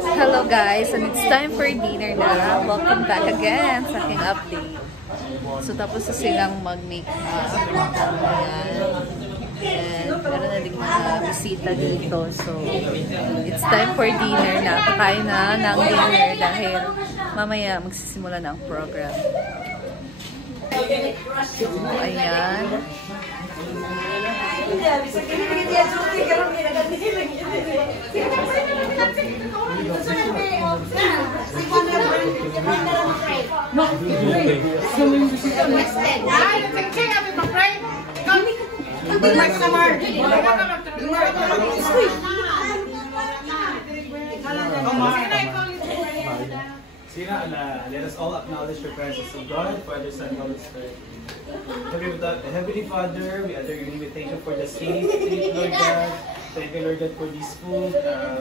Hello guys, and it's time for dinner na. Welcome back again sa aking update. So tapos na silang mag-make-up. Ayan. And meron na din mga bisita dito. So it's time for dinner na. Kakain na ng dinner dahil mamaya magsisimula na ang program. So ayan. Let us all acknowledge the presence of God, Father, Son, Holy Spirit. Heavenly Father, we utter your name. We thank you for the safe, Lord God. Thank you, Lord God, for this food.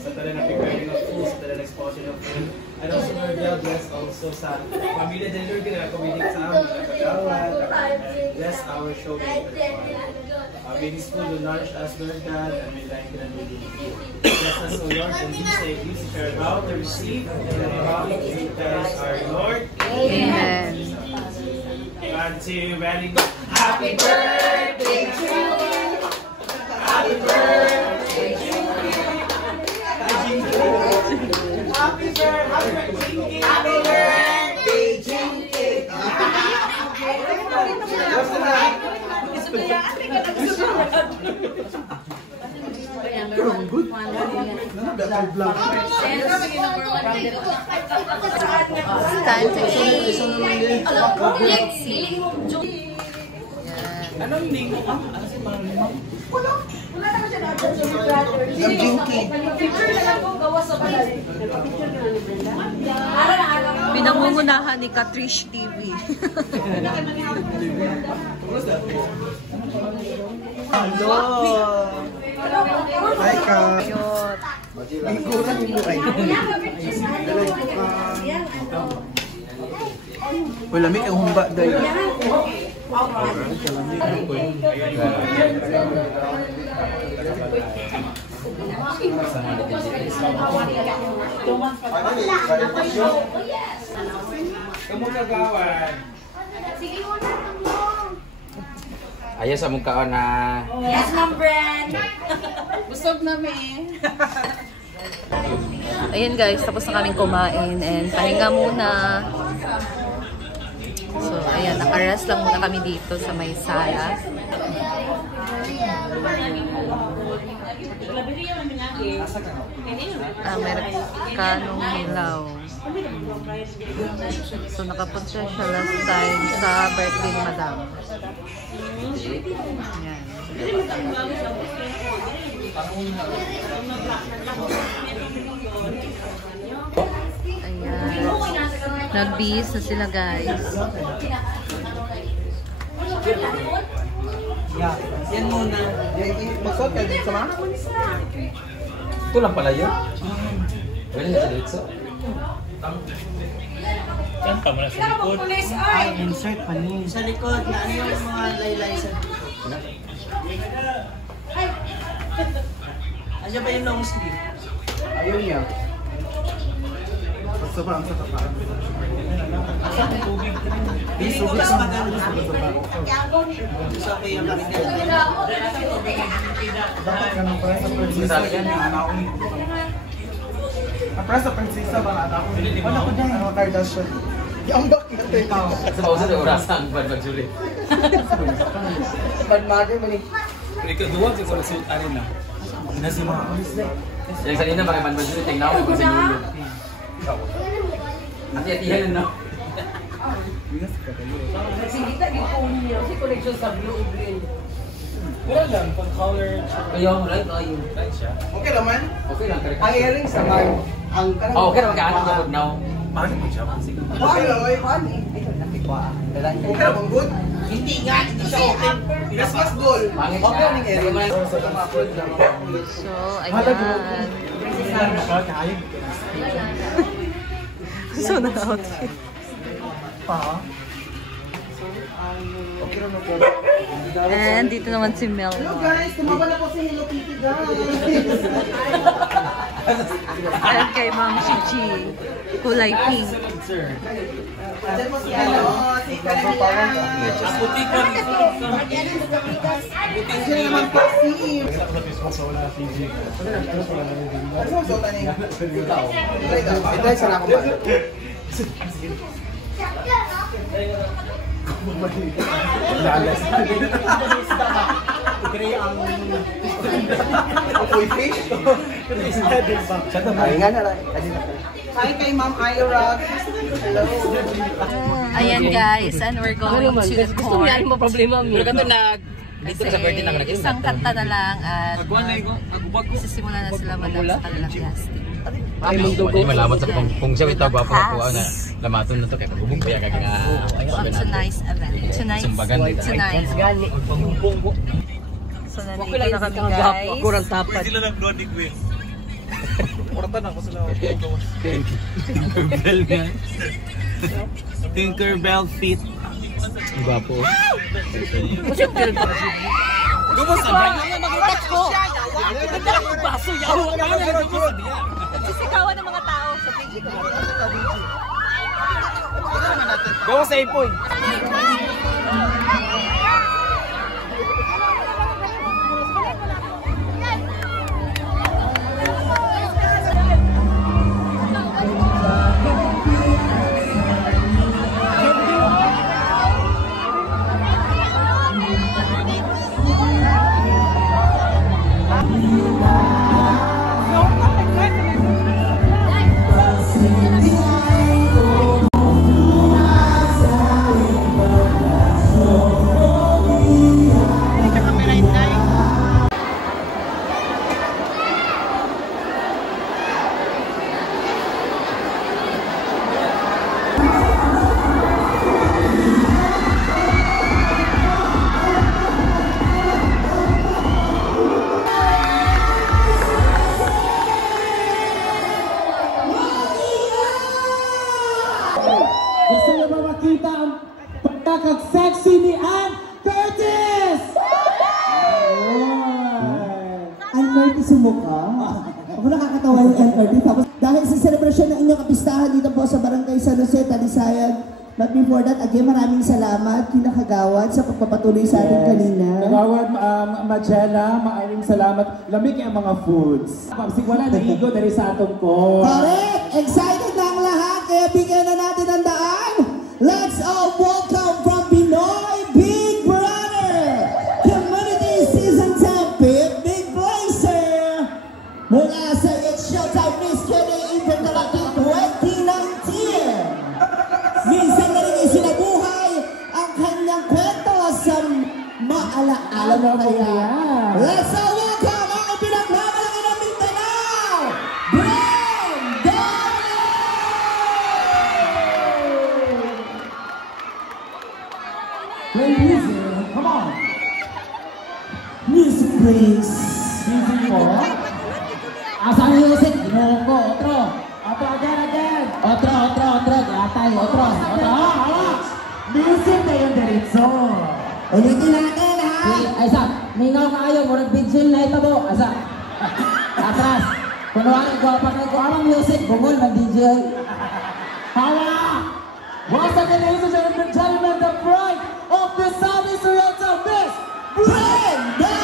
Sa tala na preparing of food, sa tala na exposure of food. And also, Lord God, bless also sa pamilya din, Lord God, na kumilig sa amin, nakagawad, and bless our show. May this food will nourish us, Lord God, and may life and living. Bless us, O Lord, and we say, we are about to receive in the name of Jesus our Lord. Amen. 1, 2, ready, go. Happy birthday to you. Happy birthday to you. Happy birthday, happy birthday, Jinky. Time to choose. Let's see. Anong name mo? Ano si Marlon? Wala naman siya natin sa mga brother. Ang Jinky. Picture na lang po, gawas sa balay. Picture na lang ni Brenda. Araw-araw. Pinangungunahan ni Katrish TV. Hello! Hi, Ka! Cute. Lingkuran mo ay. Wala, may ang humba dahil. Kamu kagawan. Ayo sa mukha na. Yes, Ma'am Brand. Busog namin. Ayan guys, tapos na kaming kumain and pahinga muna. So ayan, naka-rest lang muna kami dito sa may sala. Amerikanong hilaw. So nakapunta siya last time sa birthday ni Madam. Ayan. Ayan. Nag-bis na sila guys. Yeah, yan muna. Masot ka din sa mga? Ito lang pala yun. Pwede na sa dito. Saan pa muna sa likod? Insert pa niya. Sa likod, na ano yung mga laylay sa... Andiyan ba yung long sleeve? Ayun niya. Sa ba ang sa kapaan? Piling ko mas maganda. Gusto ko yung pakinggan. Dapat ka ng presa prinsesa yan yung anak ko. Ang presa prinsesa ba anak ko? Wala ko dyan. Ano Kardashian? Yung back na tayo. Sa pausa sa orasan, bad magsulit. Bad mother mo ni. Ikaduwag sa sulit arin na. Nasima. Yung kanina, baka bad magsulit, tingnan ko kung sinulog. Hati-hatihan na. Nagsingita yung phone niya. Kasi connection sa blue o green. Wala lang, pag color. Ayaw mo lang, ayaw. Right siya. Okay naman. Okay lang, correct. Ang earrings naman. Ang karang... Oh, okay naman ka, anong kapag now? Bakit mo siya? Sige. Okay lang, oy. Okay naman, good. Hindi nga, hindi siya open. Christmas goal. Pangit Okay siya. ang earrings. So ayan. So na-outfit. Pa? So And dito naman si Mel. Hello guys, tumawa na po si Hello Kitty guys. And kay Ma'am Chichi, kulay pink. Diyan po si si Karamian. Diyan naman po si ano mo suotan niya? Ito ay sarap ba? Lalas. Kaya ang apoy fish. Ay nga na lang. Hi kay Ma'am Ira. Hello. Ayan guys, and we're going to the court. mo problema mo. Pero kanto dito ka sa birthday nang nag-isa. Isang kanta na lang at sisimulan na sila madam sa kanilang casting. Ay mundo ko. Malaman sa kung siya ito gwapo ko na lamaton na to kay pagubog kaya kag nga. Tonight's event. Tonight. So nandito na kami guys. Ako rin tapat. Sila lang Brody Quiz. Oratan ako sila. Tinkerbell nga. Tinkerbell fit. Gwapo. Kumusta ba? Nakita ko. Baso yawa ka na. Sisigawan ng mga tao sa PG. Gawa sa ipoy. Gusto niyo ba makita ang pagkakag-sexy ni Ann Curtis? Ann Curtis sumukha. Ako nakakatawa yung Ann Curtis. Tapos dahil sa celebration ng inyong kapistahan dito po sa Barangay San Jose, Talisayag. But before that, again, maraming salamat kina Kagawad sa pagpapatuloy sa atin kanina. Kagawad, Magella, maraming salamat. Lamig ang mga foods. Wala na igo dari sa atong ko. Correct! Excited na ang lahat, kaya bigyan na natin ang daan. Let's all welcome from Pinoy Big Brother, Community Season 10 Big Blazer, mula sa It's Showtime Miss Kenny Intergalactic 2019. Minsan na rin isinabuhay ang kanyang kwento sa maalaala mo kaya. Let's all welcome ang pinagmamalaki ng Mindanao, Brenda! Play music, come on. Music please. Music po. Asan yung music? Ginoo ko, otro. Otro again. Otro. Gatay, otro. Hala. Music na yung diretso. Ulitin natin ha. Ay, sa, mingaw ka kayo, murag vigil na ito mo. Asa, atras. Kunwari ko, pag nagkuharang music, bungol, mag-DJ. Hala. Once again, ladies and gentlemen, the bride of the Southeast Oriental Miss Brenda!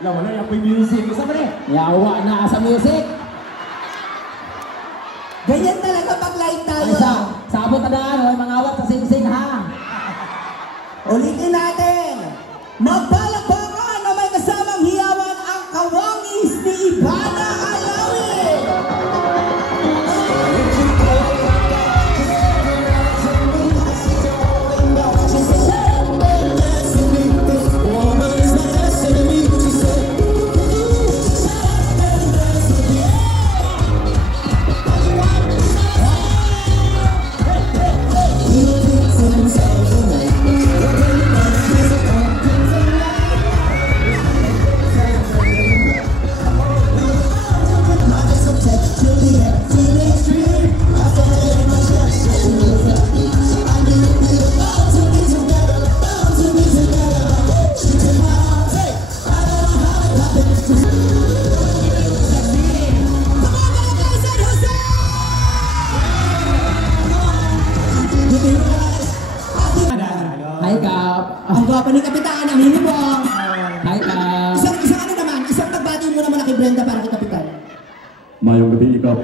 Wala yung music. Isa ba rin? Yawa na sa music. Ganyan talaga pag-live tayo. Ay, sabot na daan. Huwag mangawat sa sing-sing, ha? Ulitin natin. Magpalakpakan na may kasamang hiyawan ang kawangis ni Ivana Alawin. Ang gwapo ni Kapitan, aminin mo. Hi, Kap. Isang ano naman, isang pagbati mo naman na kay Brenda para kay Kapitan. Mayong gabi ikaw.